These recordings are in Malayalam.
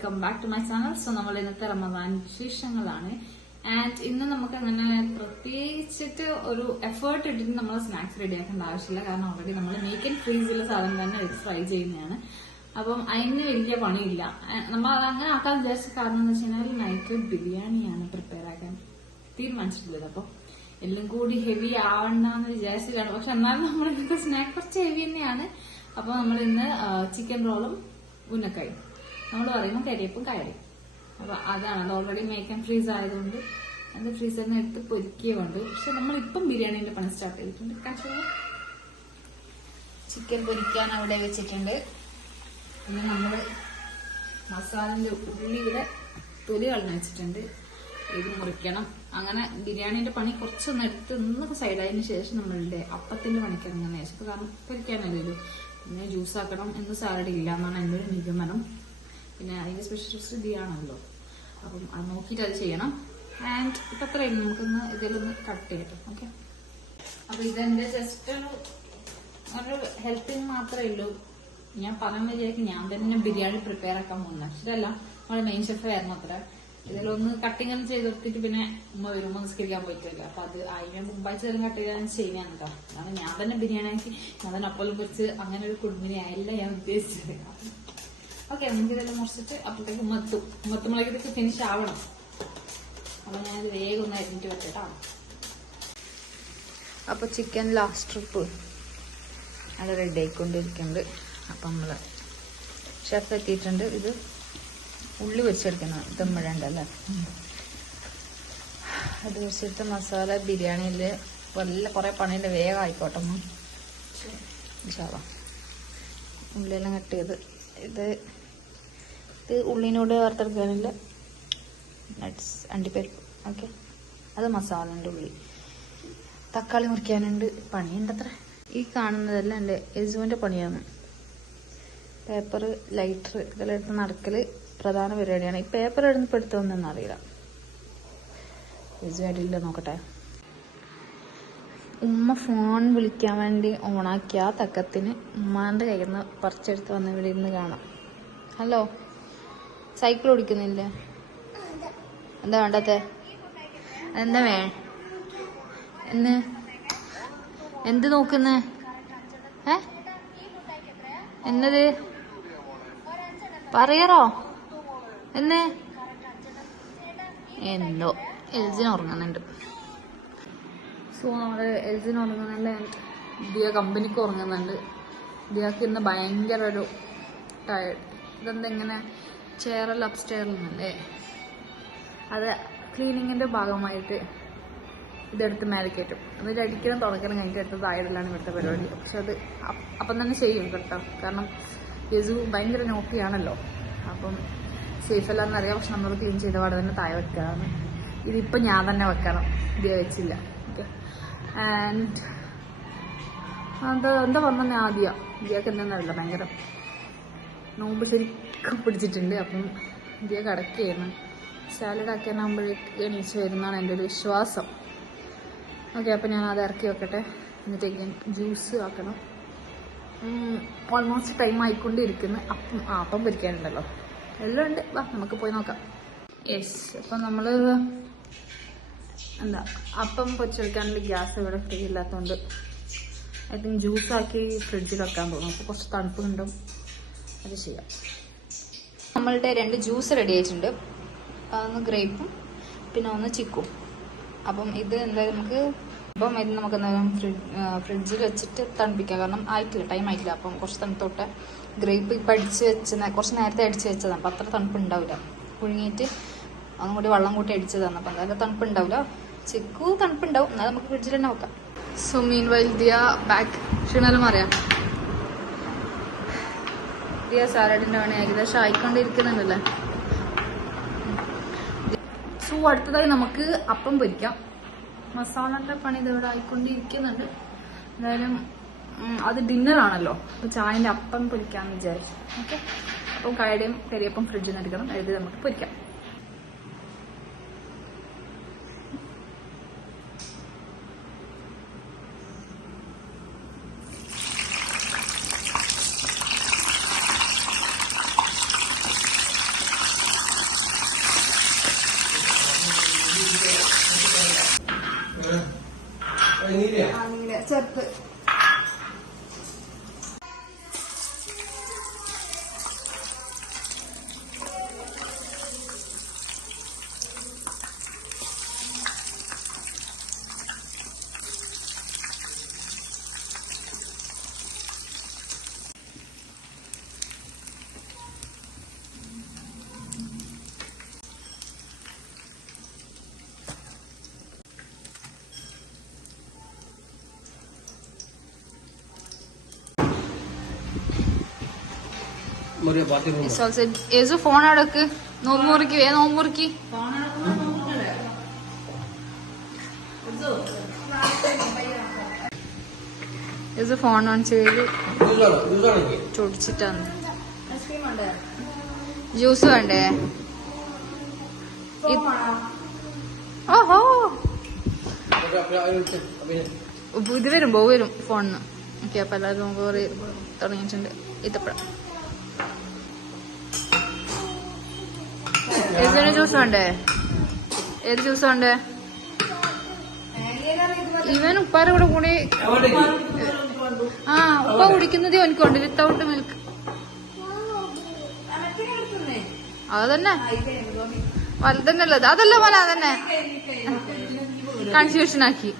Welcome back to my channel. So നമ്മൾ ഇന്നത്തെ റമദാൻ വിശേഷങ്ങളാണ്. ആൻഡ് ഇന്ന് നമുക്ക് അങ്ങനെ പ്രത്യേകിച്ചിട്ട് ഒരു എഫേർട്ട് ഇട്ടിട്ട് നമ്മൾ സ്നാക്സ് റെഡിയാക്കേണ്ട ആവശ്യമില്ല. കാരണം ഓൾറെഡി നമ്മൾ മേക്ക് ആൻഡ് ഫ്രീസിലുള്ള സാധനം തന്നെ ഫ്രൈ ചെയ്യുന്നതാണ്. അപ്പം അതിന് വലിയ പണിയില്ല. നമ്മൾ അത് അങ്ങനെ ആക്കാൻ വിചാരിച്ച കാരണം എന്ന് വെച്ച് കഴിഞ്ഞാൽ നൈറ്റ് ബിരിയാണിയാണ് പ്രിപ്പയർ ആക്കാൻ തീരുമാനിച്ചിട്ടുള്ളത്. അപ്പൊ എല്ലാം കൂടി ഹെവി ആവണ്ടെന്ന് വിചാരിച്ചിട്ടാണ്. പക്ഷെ എന്നാലും നമ്മൾ ഇന്നത്തെ സ്നാക്ക് കുറച്ച് ഹെവി തന്നെയാണ്. അപ്പൊ നമ്മൾ ഇന്ന് ചിക്കൻ റോളും ഉന്നക്കായും, നമ്മൾ പറയുമ്പോൾ കരിയപ്പും കയറി. അപ്പൊ അതാണ്, അത് ഓൾറെഡി മേക്ക് ആൻഡ് ഫ്രീസ് ആയതുകൊണ്ട് അത് ഫ്രീസറിൽ നിന്ന് എടുത്ത് പൊരിക്കുകയുണ്ട്. പക്ഷെ നമ്മളിപ്പം ബിരിയാണിന്റെ പണി സ്റ്റാർട്ട് ചെയ്തിട്ടുണ്ട്. ചിക്കൻ പൊരിക്കാൻ അവിടെ വെച്ചിട്ടുണ്ട്. പിന്നെ നമ്മള് മസാലന്റെ ഉള്ളി ഇവിടെ തൊലി കളഞ്ഞു വെച്ചിട്ടുണ്ട്. ഇത് മുറിക്കണം. അങ്ങനെ ബിരിയാണിന്റെ പണി കുറച്ചൊന്ന് എടുത്ത് ഒന്നൊക്കെ സൈഡായതിനു ശേഷം നമ്മളുടെ അപ്പത്തിന്റെ പണിക്കാണ് അങ്ങനെ വെച്ചത്. കാരണം പൊരിക്കാനല്ലോ, പിന്നെ ജ്യൂസ് ആക്കണം. എന്ന് സാലഡ് ഇല്ല എന്നാണ് എൻ്റെ ഒരു നിഗമനം. പിന്നെ അതിന്റെ സ്പെഷ്യലിസ്റ്റ് ഇതിയാണല്ലോ. അപ്പം അത് നോക്കിയിട്ട് അത് ചെയ്യണം. ആൻഡ് ഇപ്പൊ അത്രയും നമുക്കൊന്ന് ഇതിലൊന്ന് കട്ട് ചെയ്യട്ടെ. ഓക്കെ, അപ്പൊ ഇതെന്റെ ജസ്റ്റ് ഒരു ഹെൽപ്പിങ് മാത്രമേ ഉള്ളൂ. ഞാൻ പറയാൻ വിചാരിക്കും ഞാൻ തന്നെ ബിരിയാണി പ്രിപ്പയർ ആക്കാൻ പോകുന്നത്. അക്ഷരമല്ല, നമ്മുടെ മെയിൻ ഷെഫ് ആയിരുന്നു അത്ര. ഇതിലൊന്ന് കട്ടിങ് ഒന്ന് ചെയ്ത് കൊടുത്തിട്ട് പിന്നെ ഉമ്മ വരുമ്പോൾ നിസ്കരിക്കാൻ പോയിട്ടില്ല. അപ്പൊ അത് അതിനെ മുമ്പാഴ്ച തന്നെ കട്ട് ചെയ്താൽ ചെയ്യുന്നതാണ് കേട്ടോ. കാരണം ഞാൻ തന്നെ ബിരിയാണി ആക്കി ഞാൻ തന്നെ അപ്പോഴും കുറിച്ച് അങ്ങനെ ഒരു കുടുംബിനി ആയില്ല ഞാൻ ഉദ്ദേശിച്ചത്. ഓക്കെ, നമുക്ക് ഇതെല്ലാം മുറിച്ചിട്ട് അപ്പോഴത്തേക്ക് ഉമ്മത്തുമ്പോഴേക്ക് ഇതൊക്കെ ഫിനിഷ് ആവണം. അപ്പൊ ഞാനത് വേഗം ഒന്ന് അരിഞ്ഞിട്ട് വെച്ചിട്ടാണ്. അപ്പൊ ചിക്കൻ ലാസ്റ്റ് ട്രിപ്പ് അത് റെഡി ആയിക്കൊണ്ടിരിക്കുന്നുണ്ട്. അപ്പൊ നമ്മള് ഷെഫ് എത്തിയിട്ടുണ്ട്. ഇത് ഉള്ളി വെച്ചെടുക്കണം, ദമ്മിടണ്ടല്ലേ. അത് വെച്ചിട്ട് മസാല ബിരിയാണിയിൽ വല്ല കുറെ പണിയുണ്ട്. വേഗം ആയിക്കോട്ടെ ഉള്ളിയെല്ലാം കട്ട് ചെയ്ത് ഇത് ഉള്ളിനോട് വറുത്തെടുക്കാനില്ല. നട്ട്സ്, അണ്ടിപ്പരിപ്പ്. ഓക്കെ, അത് മസാലൻ്റെ ഉള്ളി. തക്കാളി മുറിക്കാനുണ്ട്. പണിയുണ്ട് അത്ര. ഈ കാണുന്നതെല്ലാം എൻ്റെ യജുവിൻ്റെ പണിയാണ്. പേപ്പർ, ലൈറ്റർ ഇതെല്ലാം എടുത്ത് നടക്കല് പ്രധാന പരിപാടിയാണ്. ഈ പേപ്പർ എടുത്ത് എടുത്തോന്നെന്ന് അറിയില്ല. യജു അടിയില്ല, നോക്കട്ടെ. ഉമ്മ ഫോൺ വിളിക്കാൻ വേണ്ടി ഓണാക്കിയ തക്കത്തിന് ഉമ്മാന്റെ കയ്യിൽ നിന്ന് പറിച്ചെടുത്ത് വന്ന് ഇവിടെ ഇരുന്ന് കാണാം. ഹലോ, സൈക്കിൾ ഓടിക്കുന്നില്ലേ? എന്താ വേണ്ടത്തെ? എന്താ എന്ത് നോക്കുന്നേ? എന്നത് പറയറോ? എന്തോ എൽജിന് ഉറങ്ങുന്നുണ്ട്. സോ നമ്മള് എൽജിന് ഉറങ്ങുന്നല്ലേ, ദിയ കമ്പനിക്ക് ഉറങ്ങുന്നുണ്ട്. ദിയാക്ക് ഇന്ന് ഭയങ്കര ഒരു ടയർഡ്. ഇതെന്തെങ്ങനെ ചെയറെല്ലാം അപ്സ്റ്റെയറിലല്ലേ, അത് ക്ലീനിങ്ങിന്റെ ഭാഗമായിട്ട് ഇതെടുത്ത് മേലെ കയറ്റും. എന്നിട്ട് അടിക്കണം തുടക്കണം കഴിഞ്ഞിട്ട് എടുത്ത് താഴെല്ലാം ഇവിടുത്തെ പരിപാടി. പക്ഷെ അത് അപ്പം തന്നെ ചെയ്യും കേട്ടോ. കാരണം യജു ഭയങ്കര നോക്കിയാണല്ലോ. അപ്പം സേഫ് അല്ലാന്ന് അറിയാം. പക്ഷെ നമ്മൾ ക്ലീൻ ചെയ്ത പാടെ തന്നെ താഴെ വെക്കാറാണ്. ഇതിപ്പം ഞാൻ തന്നെ വെക്കണം, ഇത് വെച്ചില്ല. ഓക്കെ, ആൻഡ് എന്താ പറഞ്ഞ ആദ്യം ഇതിയൊക്കെ എന്താണെന്നറിയില്ല, ഭയങ്കര നോമ്പ് ശരിക്കും പിടിച്ചിട്ടുണ്ട്. അപ്പം ഇതിയെ കടക്കുകയാണ്. സാലഡ് ആക്കാനാകുമ്പോഴേക്ക് എണീച്ച് വരുന്നതാണ് എൻ്റെ ഒരു വിശ്വാസം. ഓക്കെ, അപ്പം ഞാൻ അത് ഇറക്കി വെക്കട്ടെ. എന്നിട്ടേക്ക് ജ്യൂസ് ആക്കണം. ഓൾമോസ്റ്റ് ടൈം ആയിക്കൊണ്ടിരിക്കുന്നു. അപ്പം പൊരിക്കാനുണ്ടല്ലോ, എല്ലാം ഉണ്ട്. വാ നമുക്ക് പോയി നോക്കാം. യെസ്, അപ്പം നമ്മൾ അപ്പം പൊരിച്ചെടുക്കാനുള്ള ഗ്യാസ് ഇവിടെ ഫ്രീ ഇല്ലാത്തതുകൊണ്ട് ഐ തിങ്ക് ജ്യൂസാക്കി ഫ്രിഡ്ജിൽ വെക്കാൻ തോന്നും. അപ്പോൾ കുറച്ച് തണുപ്പ് കിട്ടും, അത് ചെയ്യാം. നമ്മളുടെ 2 ജ്യൂസ് റെഡി ആയിട്ടുണ്ട്. ഒന്ന് ഗ്രേപ്പും പിന്നെ ഒന്ന് ചിക്കും. അപ്പം ഇത് എന്തായാലും നമുക്ക് എന്തായാലും ഫ്രിഡ്ജിൽ വെച്ചിട്ട് തണുപ്പിക്കാം. കാരണം ടൈം ആയിട്ടില്ല. അപ്പം കുറച്ച് തണുത്തോട്ടെ. ഗ്രേപ്പ് ഇപ്പം കുറച്ച് നേരത്തെ അടിച്ച് വെച്ചതാണ്. അപ്പം അത്ര തണുപ്പ് ഉണ്ടാവില്ല. പുഴുങ്ങിയിട്ട് അതും കൂടി വെള്ളം കൂട്ടി അടിച്ചതാണ്. അപ്പം എന്തായാലും തണുപ്പ് ഉണ്ടാവില്ല. ചിക്കു തണുപ്പുണ്ടാവും. എന്നാൽ നമുക്ക് ഫ്രിഡ്ജിൽ തന്നെ വെക്കാം. So meanwhile Diya back. ക്ഷീണമെല്ലാം അറിയാം. ദിയ സാലഡിൻ്റെ പണി ഏകദേശം ആയിക്കൊണ്ടിരിക്കുന്നുണ്ടല്ലേ. സോ അടുത്തതായി നമുക്ക് അപ്പം പൊരിക്കാം. മസാലയുടെ പണി ഇതിവിടെ ആയിക്കൊണ്ടിരിക്കുന്നുണ്ട്. എന്തായാലും അത് ഡിന്നറാണല്ലോ, അപ്പോൾ ചായൻ്റെ അപ്പം പൊരിക്കാമെന്ന് വിചാരിച്ചു. ഓക്കെ, അപ്പം കായയുടെയും കരിയപ്പം ഫ്രിഡ്ജിൽ നിന്ന് എടുക്കണം. ഇത് നമുക്ക് പൊരിക്കാം. ചെറുപ്പ് ഫോൺ അടക്ക് നോമ്പ് മുറുക്കി നോമ്പ് മുറുക്കി ഫോൺ ഓൺ ചെയ്ത് ചൊടിച്ചിട്ടാണ് ജ്യൂസ് വേണ്ടേ ഓഹോ ഇത് വരും ഫോണിന് ഓക്കെ അപ്പൊ എല്ലാവരും നോമ്പ് തുടങ്ങിയിട്ടുണ്ട് ഇത്തപ്പഴം ഏതിന് ജ്യൂസ് വേണ്ടേ ഏത് ജ്യൂസ് വേണ്ടേ ഇവൻ ഉപ്പാരെ കൂടെ കൂടി ഉപ്പ കുടിക്കുന്നത് എനിക്കുണ്ട് വിത്തൗട്ട് മിൽക്ക് അതന്നെ വലുതന്നെ ഉള്ളത് അതല്ല പോലെ അതന്നെ കൺഫ്യൂഷൻ ആക്കി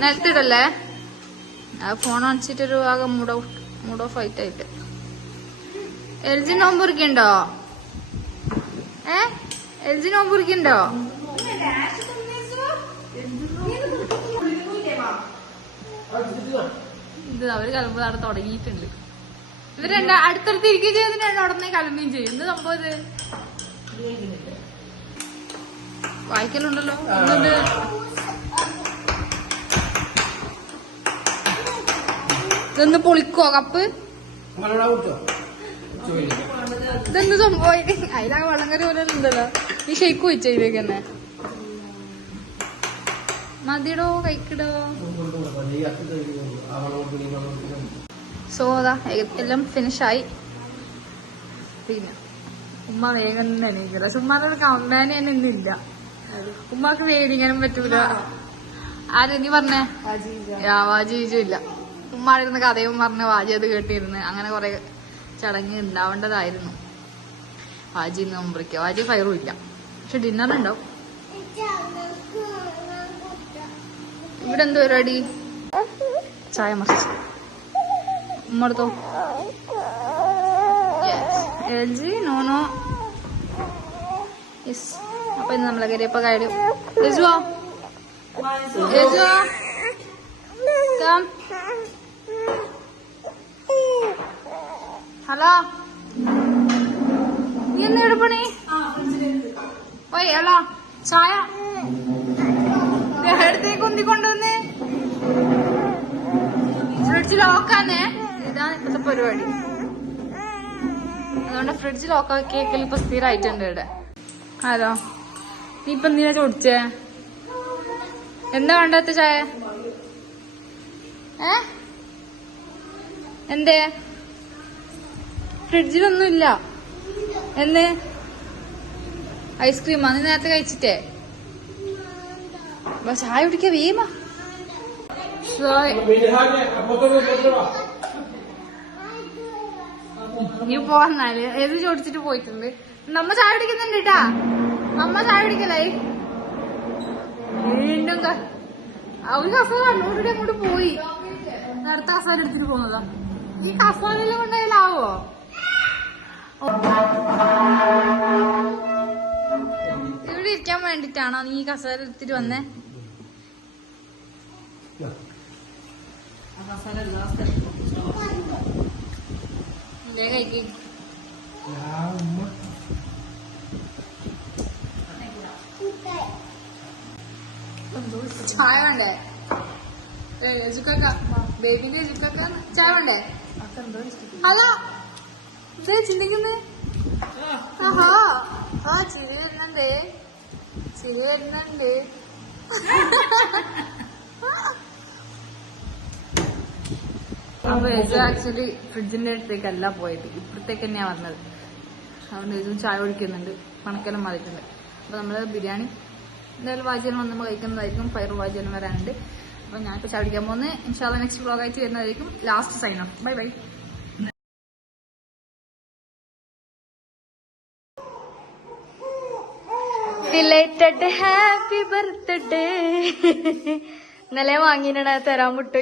നിലത്തിടല്ലേ ആ ഫോൺ അണിച്ചിട്ടൊരു ആകെ മൂഡ് ഓഫ് ആയിട്ട് എൽജി നോമ്പുറിക്കുണ്ടോ എൽജി നോമ്പുറിക്കുണ്ടോ ഇത് അവര് കലമ്പ് അവിടെ തുടങ്ങിയിട്ടുണ്ട് ഇവര് അടുത്തടുത്ത് ഇരിക്കുകയും ചെയ്യുന്നതിന് ഉടനെ കലമ്പുകയും ചെയ്യും എന്ത് സംഭവം ഇത് വായിക്കലുണ്ടല്ലോ എന്നിട്ട് ഇതൊന്ന് പൊളിക്കോ കപ്പ് ഇതെന്ത് സംഭവം അതിലാകെ വെള്ളങ്കരി പോലെ ഉണ്ടല്ലോ നീ ഷെയ്ക്ക് വെച്ചോ ഇതിലേക്ക് തന്നെ മതിടോ കഴിക്കടോ സോ അതാ എല്ലാം ഫിനിഷായി പിന്നെ ഉമ്മ വേഗം തന്നെ എണീക്കില്ല ഉമ്മാരുടെ കമ്പാനി തന്നെ ഇന്നില്ല ഉമ്മാക്ക് വേദിക്കാനും പറ്റൂല ആരെന്തി പറഞ്ഞേ വാജിജു ഇല്ല ഉമ്മാടിരുന്ന് കഥയും പറഞ്ഞ് വാജി അത് കേട്ടിരുന്ന് അങ്ങനെ കുറെ ചടങ്ങ് ഉണ്ടാവേണ്ടതായിരുന്നു വാജി ഇന്ന് മുമ്പിരിക്കുക വാജി ഫയറും ഇല്ല പക്ഷെ ഡിന്നറുണ്ടാവും ഇവിടെ എന്തോ പരിപാടി ചായ മറിച്ച് ഉമ്മടുത്തോ എൽജി നോനോ യെസ് അപ്പൊ ഇന്ന് നമ്മളെ കരിയപ്പ കാര്യം യജുവോ യജുവോ കം ഹലോ നീ എന്താ എടുപ്പണി ഓയ് ഹലോ ചായ അടുത്തേക്ക് ഉന്തിക്കൊണ്ടുവന്നേ ഫ്രിഡ്ജ് ലോക്കാന്നേ ഇതാണ് ഇപ്പത്തെ പരിപാടി അതുകൊണ്ട് ഫ്രിഡ്ജ് ലോക്കാക്കിയേക്കൽ ഇപ്പൊ സ്ഥിരമായിട്ടുണ്ട് ഇവിടെ ഹലോ നീ ഇപ്പൊ എന്തിനാ ചോദിച്ചേ എന്താ വേണ്ടാത്ത ചായ എന്തേ ഫ്രിഡ്ജിലൊന്നും ഇല്ല എന്ന് ഐസ്ക്രീമാ നീ നേരത്തെ കഴിച്ചിട്ടേ ചായ കുടിക്കാ വീമ നീ പോന്നാല് ഏത് ചോദിച്ചിട്ട് പോയിട്ടുണ്ട് നമ്മ ചായ കുടിക്കുന്നുണ്ട് കേട്ടാ അമ്മ ചായ കുടിക്കലായി വീണ്ടും അവര് കസേര കണ്ണൂടെ അങ്ങോട്ട് പോയി നേരത്തെ കസേര എടുത്തിട്ട് പോകുന്നതാ ഈ കസേരയെല്ലാം കൊണ്ടായാലാവോ ഇവിടെ ഇരിക്കാൻ വേണ്ടിട്ടാണോ നീ കസേര എടുത്തിട്ട് വന്നേ കഴിക്ക് ചായ വേണ്ടേ ബേബിന്റെ ചായ വേണ്ടേ ഹലോ എന്താ ചിന്തിക്കുന്നേ ആഹാ ആ ചിരി വരുന്നുണ്ടേ ചിരി വരുന്നുണ്ട് അപ്പൊ ആക്ച്വലി ഫ്രിഡ്ജിന്റെ അടുത്തേക്കല്ല പോയത് ഇപ്പഴത്തേക്ക് തന്നെയാ വന്നത് അതുകൊണ്ട് ഇതും ചായ കുടിക്കുന്നുണ്ട് പണക്കെല്ലാം മാറിയിട്ടുണ്ട് അപ്പൊ നമ്മള് ബിരിയാണി എന്തായാലും വാജിയെല്ലാം വന്ന് നമ്മൾ കഴിക്കുന്നതായിരിക്കും. പയർ വാജിയെല്ലാം വരാനുണ്ട്. അപ്പോൾ ഞാനിപ്പോൾ ചാടിക്കാൻ പോകുന്നത്. ഇൻഷാല്ലാ നെക്സ്റ്റ് വ്ളോഗായിട്ട് വരുന്നതായിരിക്കും. Last sign off. Bye bye. Belated happy birthday. ഇന്നലെ വാങ്ങിനാ തരാൻ വിട്ടു.